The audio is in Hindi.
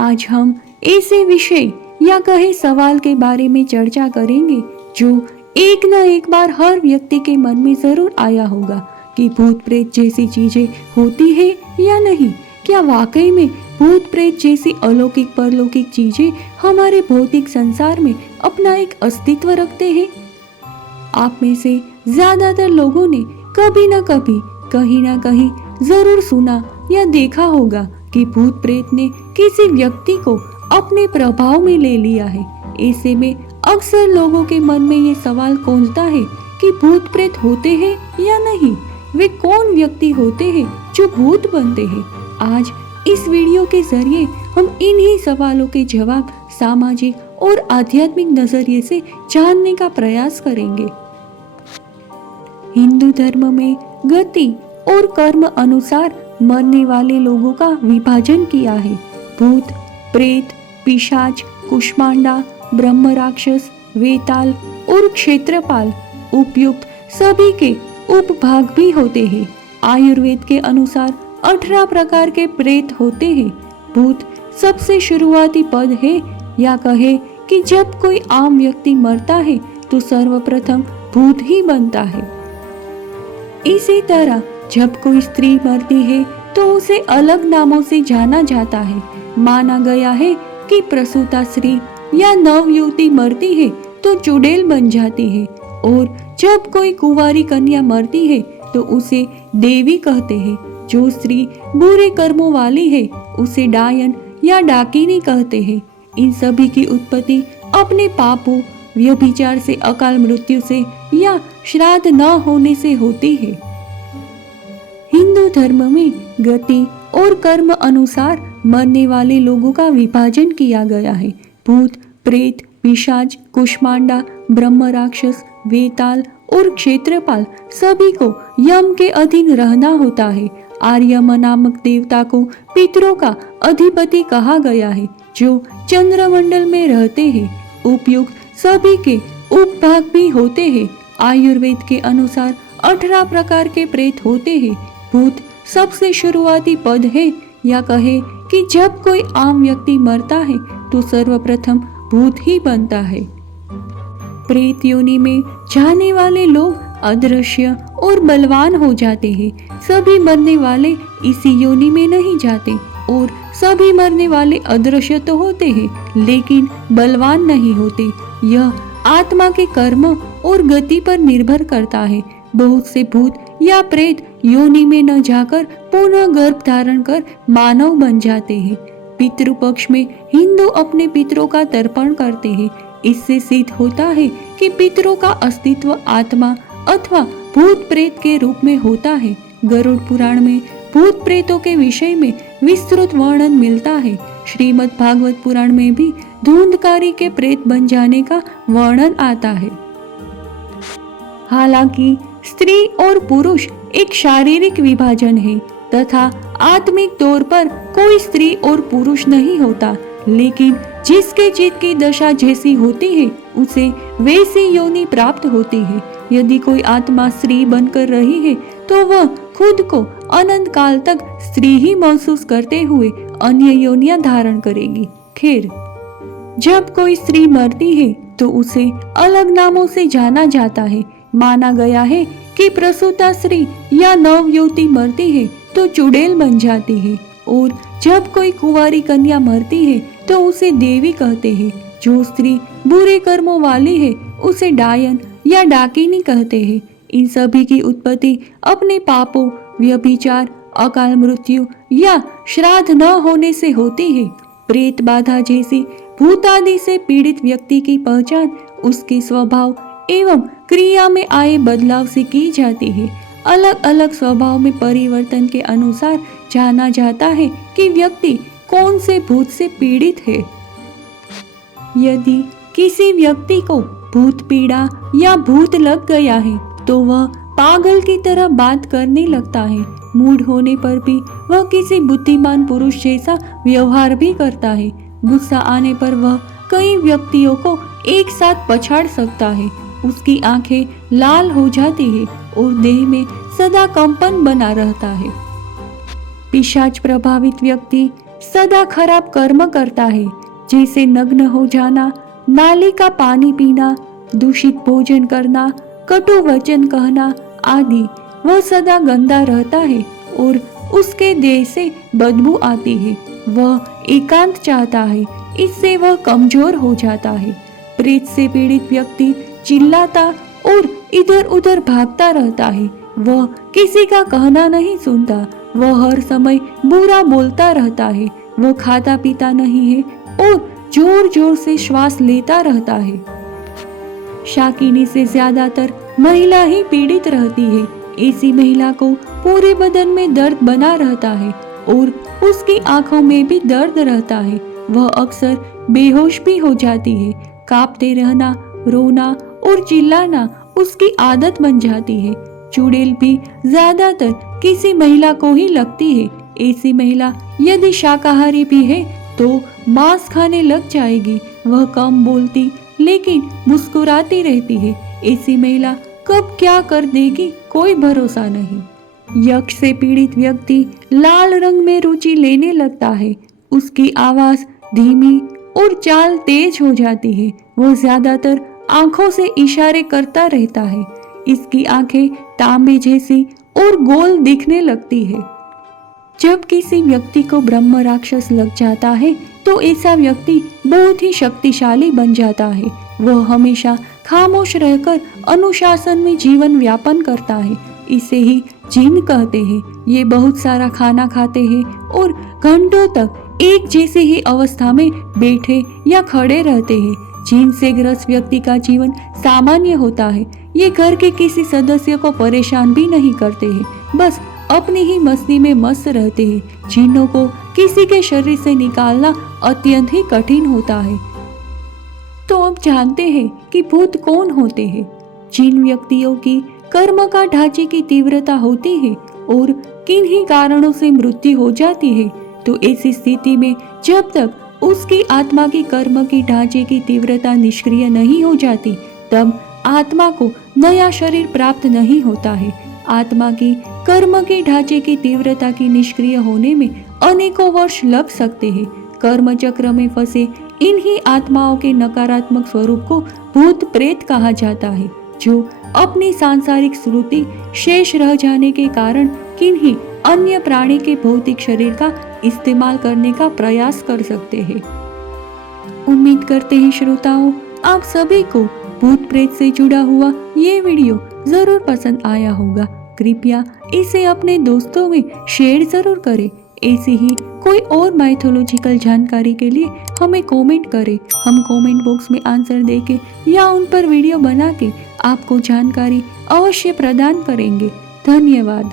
आज हम ऐसे विषय या कहे सवाल के बारे में चर्चा करेंगे जो एक न एक बार हर व्यक्ति के मन में जरूर आया होगा कि भूत प्रेत जैसी चीजें होती है या नहीं। क्या वाकई में भूत प्रेत जैसी अलौकिक परलौकिक चीजें हमारे भौतिक संसार में अपना एक अस्तित्व रखते हैं? आप में से ज्यादातर लोगों ने कभी न कभी कहीं ना कहीं जरूर सुना या देखा होगा कि भूत प्रेत ने किसी व्यक्ति को अपने प्रभाव में ले लिया है। ऐसे में अक्सर लोगों के मन में ये सवाल गूंजता है कि भूत प्रेत होते हैं या नहीं, वे कौन व्यक्ति होते हैं जो भूत बनते हैं। आज इस वीडियो के जरिए हम इन्हीं सवालों के जवाब सामाजिक और आध्यात्मिक नजरिए से जानने का प्रयास करेंगे। हिंदू धर्म में गति और कर्म अनुसार मरने वाले लोगों का विभाजन किया है। भूत, प्रेत, पिशाच, कुष्मांडा, ब्रह्म राक्षस, वेताल और क्षेत्रपाल उपयुक्त सभी के उपभाग भी होते हैं। आयुर्वेद के अनुसार 18 प्रकार के प्रेत होते हैं। भूत सबसे शुरुआती पद है, या कहे कि जब कोई आम व्यक्ति मरता है तो सर्वप्रथम भूत ही बनता है। इसी तरह जब कोई स्त्री मरती है तो उसे अलग नामों से जाना जाता है। माना गया है कि प्रसूता स्त्री या नवयुवती मरती है तो चुड़ैल बन जाती है, और जब कोई कुंवारी कन्या मरती है तो उसे देवी कहते हैं। जो स्त्री बुरे कर्मों वाली है उसे डायन या डाकिनी कहते हैं। इन सभी की उत्पत्ति अपने पापों, व्यभिचार से, अकाल मृत्यु से या श्राद्ध न होने से होती है। हिंदू धर्म में गति और कर्म अनुसार मरने वाले लोगों का विभाजन किया गया है। भूत, प्रेत, पिशाच, कुष्मांडा, ब्रह्म राक्षस, वेताल और क्षेत्रपाल सभी को यम के अधीन रहना होता है। आर्यम नामक देवता को पितरों का अधिपति कहा गया है, जो चंद्रमंडल में रहते हैं। उपयुक्त सभी के उपभाग भी होते हैं। आयुर्वेद के अनुसार 18 प्रकार के प्रेत होते हैं। भूत सबसे शुरुआती पद है, या कहे कि जब कोई आम व्यक्ति मरता है तो सर्वप्रथम भूत ही बनता है। प्रेत योनि में जाने वाले लोग अदृश्य और बलवान हो जाते हैं। सभी मरने वाले इसी योनि में नहीं जाते, और सभी मरने वाले अदृश्य तो होते हैं लेकिन बलवान नहीं होते। यह आत्मा के कर्म और गति पर निर्भर करता है। बहुत से भूत या प्रेत योनि में न जाकर पुनः गर्भ धारण कर मानव बन जाते हैं। पितृपक्ष में हिंदू अपने पितरों का तर्पण करते हैं। इससे सिद्ध होता है कि पितरों का अस्तित्व आत्मा अथवा भूत प्रेत के रूप में होता है। गरुड़ पुराण में भूत प्रेतों के विषय में विस्तृत वर्णन मिलता है। श्रीमद् भागवत पुराण में भी धुंधकारी के प्रेत बन जाने का वर्णन आता है। हालांकि स्त्री और पुरुष एक शारीरिक विभाजन है तथा आत्मिक तौर पर कोई स्त्री और पुरुष नहीं होता, लेकिन जिसके चित्त की दशा जैसी होती है उसे वैसी योनि प्राप्त होती है। यदि कोई आत्मा स्त्री बनकर रही है तो वह खुद को अनंत काल तक स्त्री ही महसूस करते हुए अन्य योनियां धारण करेगी। खैर, जब कोई स्त्री मरती है तो उसे अलग नामों से जाना जाता है। माना गया है कि प्रसूता स्त्री या नवयुवती मरती है तो चुड़ैल बन जाती है, और जब कोई कुंवारी कन्या मरती है तो उसे देवी कहते हैं। जो स्त्री बुरे कर्मों वाली है उसे डायन या डाकिनी कहते हैं। इन सभी की उत्पत्ति अपने पापों, व्यभिचार, अकाल मृत्यु या श्राद्ध न होने से होती है। प्रेत बाधा जैसी भूतादि से पीड़ित व्यक्ति की पहचान उसके स्वभाव एवं क्रिया में आए बदलाव से की जाती है। अलग अलग स्वभाव में परिवर्तन के अनुसार जाना जाता है कि व्यक्ति कौन से भूत से पीड़ित है। यदि किसी व्यक्ति को भूत पीड़ा या भूत लग गया है तो वह पागल की तरह बात करने लगता है। मूड होने पर भी वह किसी बुद्धिमान पुरुष जैसा व्यवहार भी करता है। गुस्सा आने पर वह कई व्यक्तियों को एक साथ पछाड़ सकता है। उसकी आंखें लाल हो जाती है और देह में सदा कंपन बना रहता है। पिशाच प्रभावित व्यक्ति सदा खराब कर्म करता है, जैसे नग्न हो जाना, नाली का पानी पीना, दूषित भोजन करना, कटु वचन कहना आदि। वह सदा गंदा रहता है और उसके देह से बदबू आती है। वह एकांत चाहता है, इससे वह कमजोर हो जाता है। प्रेत से पीड़ित व्यक्ति चिल्लाता और इधर उधर भागता रहता है। वह किसी का कहना नहीं सुनता। वह हर समय बुरा बोलता रहता है। वह खाता पीता नहीं है और जोर जोर से श्वास लेता रहता है। शाकिनी से ज्यादातर महिला ही पीड़ित रहती है। ऐसी महिला को पूरे बदन में दर्द बना रहता है और उसकी आंखों में भी दर्द रहता है। वह अक्सर बेहोश भी हो जाती है। कांपते रहना, रोना और चिल्लाना उसकी आदत बन जाती है। चुड़ैल भी ज्यादातर किसी महिला को ही लगती है। ऐसी महिला यदि शाकाहारी भी है तो मांस खाने लग जाएगी। वह कम बोलती लेकिन मुस्कुराती रहती है। ऐसी महिला कब क्या कर देगी कोई भरोसा नहीं। यक्ष से पीड़ित व्यक्ति लाल रंग में रुचि लेने लगता है। उसकी आवाज धीमी और चाल तेज हो जाती है। वह ज्यादातर आंखों से इशारे करता रहता है। इसकी आंखें तांबे जैसी और गोल दिखने लगती है। जब किसी व्यक्ति को ब्रह्म राक्षस लग जाता है तो ऐसा व्यक्ति बहुत ही शक्तिशाली बन जाता है। वह हमेशा खामोश रहकर अनुशासन में जीवन व्यापन करता है। इसे ही जिन कहते हैं। ये बहुत सारा खाना खाते हैं और घंटों तक एक जैसी ही अवस्था में बैठे या खड़े रहते हैं। जिन से ग्रस्त व्यक्ति का जीवन सामान्य होता है। ये घर के किसी सदस्य को परेशान भी नहीं करते हैं, बस अपनी ही मस्ती में मस्त रहते हैं। जिन्नों को किसी के शरीर से निकालना अत्यंत ही कठिन होता है। तो अब जानते हैं कि भूत कौन होते हैं। जिन व्यक्तियों की कर्म का ढांचे की तीव्रता होती है और किन्हीं कारणों से मृत्यु हो जाती है, तो ऐसी स्थिति में जब तक उसकी आत्मा की कर्म की ढांचे की तीव्रता निष्क्रिय नहीं हो जाती, तब आत्मा को नया शरीर प्राप्त नहीं होता है। आत्मा की कर्म के ढांचे की तीव्रता की निष्क्रिय होने में अनेकों वर्ष लग सकते हैं। कर्म चक्र में फंसे इन्हीं आत्माओं के नकारात्मक स्वरूप को भूत प्रेत कहा जाता है, जो अपनी सांसारिक स्मृति शेष रह जाने के कारण किन्हीं अन्य प्राणी के भौतिक शरीर का इस्तेमाल करने का प्रयास कर सकते हैं। उम्मीद करते हैं श्रोताओं, आप सभी को भूत प्रेत से जुड़ा हुआ ये वीडियो जरूर पसंद आया होगा। कृपया इसे अपने दोस्तों में शेयर जरूर करें। ऐसी ही कोई और माइथोलॉजिकल जानकारी के लिए हमें कमेंट करें। हम कमेंट बॉक्स में आंसर देके या उन पर वीडियो बना के आपको जानकारी अवश्य प्रदान करेंगे। धन्यवाद।